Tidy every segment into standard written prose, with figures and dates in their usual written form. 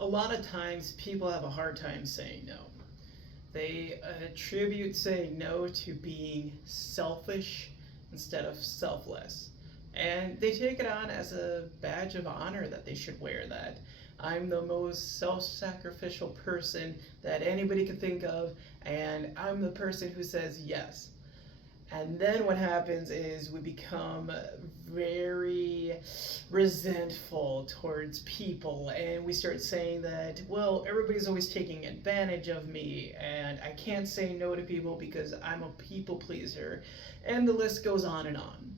A lot of times people have a hard time saying no. They attribute saying no to being selfish instead of selfless. And they take it on as a badge of honor that they should wear that. I'm the most self sacrificial person that anybody could think of, and I'm the person who says yes. And then what happens is we become very resentful towards people, and we start saying that, well, everybody's always taking advantage of me, and I can't say no to people because I'm a people pleaser. And the list goes on and on.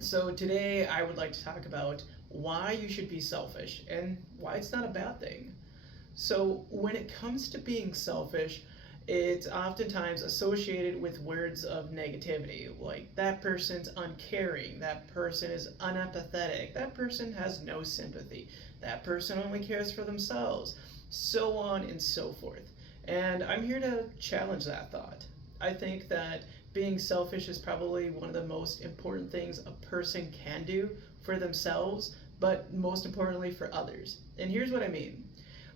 So today I would like to talk about why you should be selfish and why it's not a bad thing. So when it comes to being selfish, it's oftentimes associated with words of negativity, like that person's uncaring, that person is unempathetic, that person has no sympathy, that person only cares for themselves, so on and so forth. And I'm here to challenge that thought. I think that being selfish is probably one of the most important things a person can do for themselves, but most importantly for others. And here's what I mean.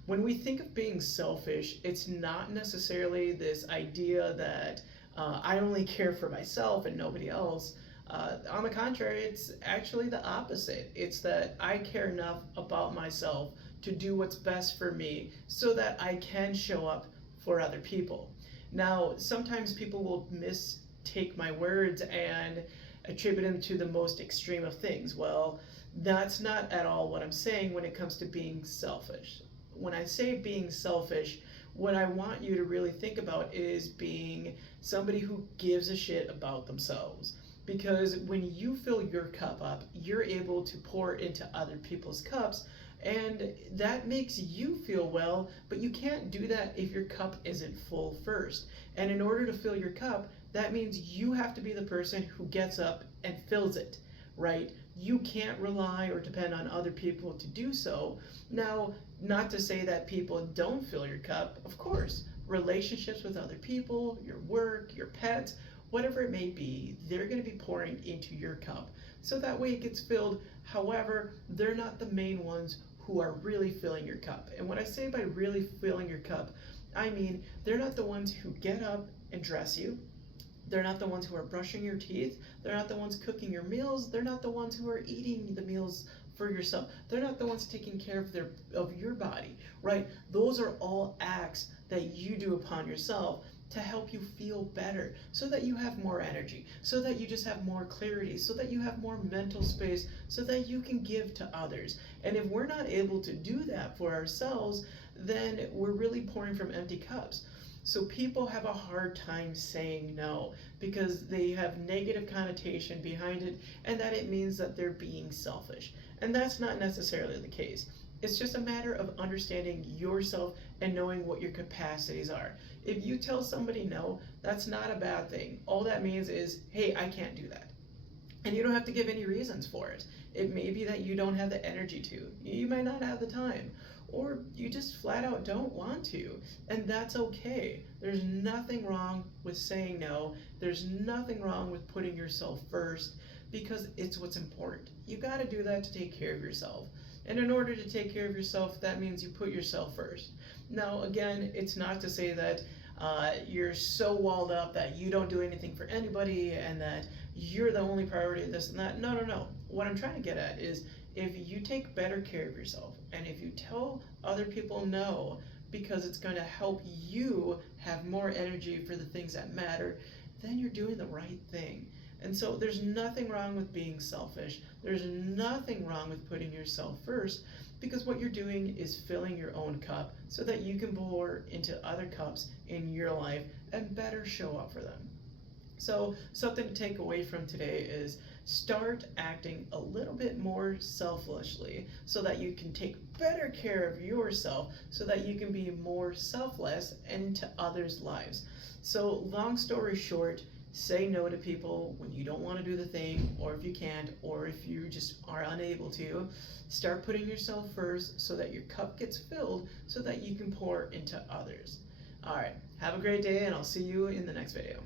When we think of being selfish, it's not necessarily this idea that I only care for myself and nobody else. On the contrary, it's actually the opposite. It's that I care enough about myself to do what's best for me so that I can show up for other people. Now, sometimes people will mistake my words and attribute them to the most extreme of things. Well, that's not at all what I'm saying when it comes to being selfish. When I say being selfish, what I want you to really think about is being somebody who gives a shit about themselves. Because when you fill your cup up, you're able to pour into other people's cups, and that makes you feel well, but you can't do that if your cup isn't full first. And in order to fill your cup, that means you have to be the person who gets up and fills it, right? You can't rely or depend on other people to do so. Now, not to say that people don't fill your cup, of course. Relationships with other people, your work, your pets, whatever it may be, they're going to be pouring into your cup. So that way it gets filled. However, they're not the main ones who are really filling your cup. And what I say by really filling your cup, I mean they're not the ones who get up and dress you. They're not the ones who are brushing your teeth. They're not the ones cooking your meals. They're not the ones who are eating the meals for yourself. They're not the ones taking care of your body, right? Those are all acts that you do upon yourself to help you feel better, so that you have more energy, so that you just have more clarity, so that you have more mental space, so that you can give to others. And if we're not able to do that for ourselves, then we're really pouring from empty cups. So people have a hard time saying no because they have negative connotation behind it, and that it means that they're being selfish. And that's not necessarily the case. It's just a matter of understanding yourself and knowing what your capacities are. If you tell somebody no, that's not a bad thing. All that means is, hey, I can't do that. And you don't have to give any reasons for it. It may be that you don't have the energy to. You might not have the time. Or you just flat out don't want to. And that's okay. There's nothing wrong with saying no. There's nothing wrong with putting yourself first because it's what's important. You got to do that to take care of yourself. And in order to take care of yourself, that means you put yourself first. Now, again, it's not to say that you're so walled up that you don't do anything for anybody and that you're the only priority, this and that. No, no, no. What I'm trying to get at is if you take better care of yourself and if you tell other people no because it's going to help you have more energy for the things that matter, then you're doing the right thing. And so there's nothing wrong with being selfish. There's nothing wrong with putting yourself first because what you're doing is filling your own cup so that you can pour into other cups in your life and better show up for them. So something to take away from today is start acting a little bit more selfishly so that you can take better care of yourself so that you can be more selfless into others' lives. So long story short, say no to people when you don't want to do the thing, or if you can't, or if you just are unable to. Start putting yourself first so that your cup gets filled so that you can pour into others. All right, have a great day, and I'll see you in the next video.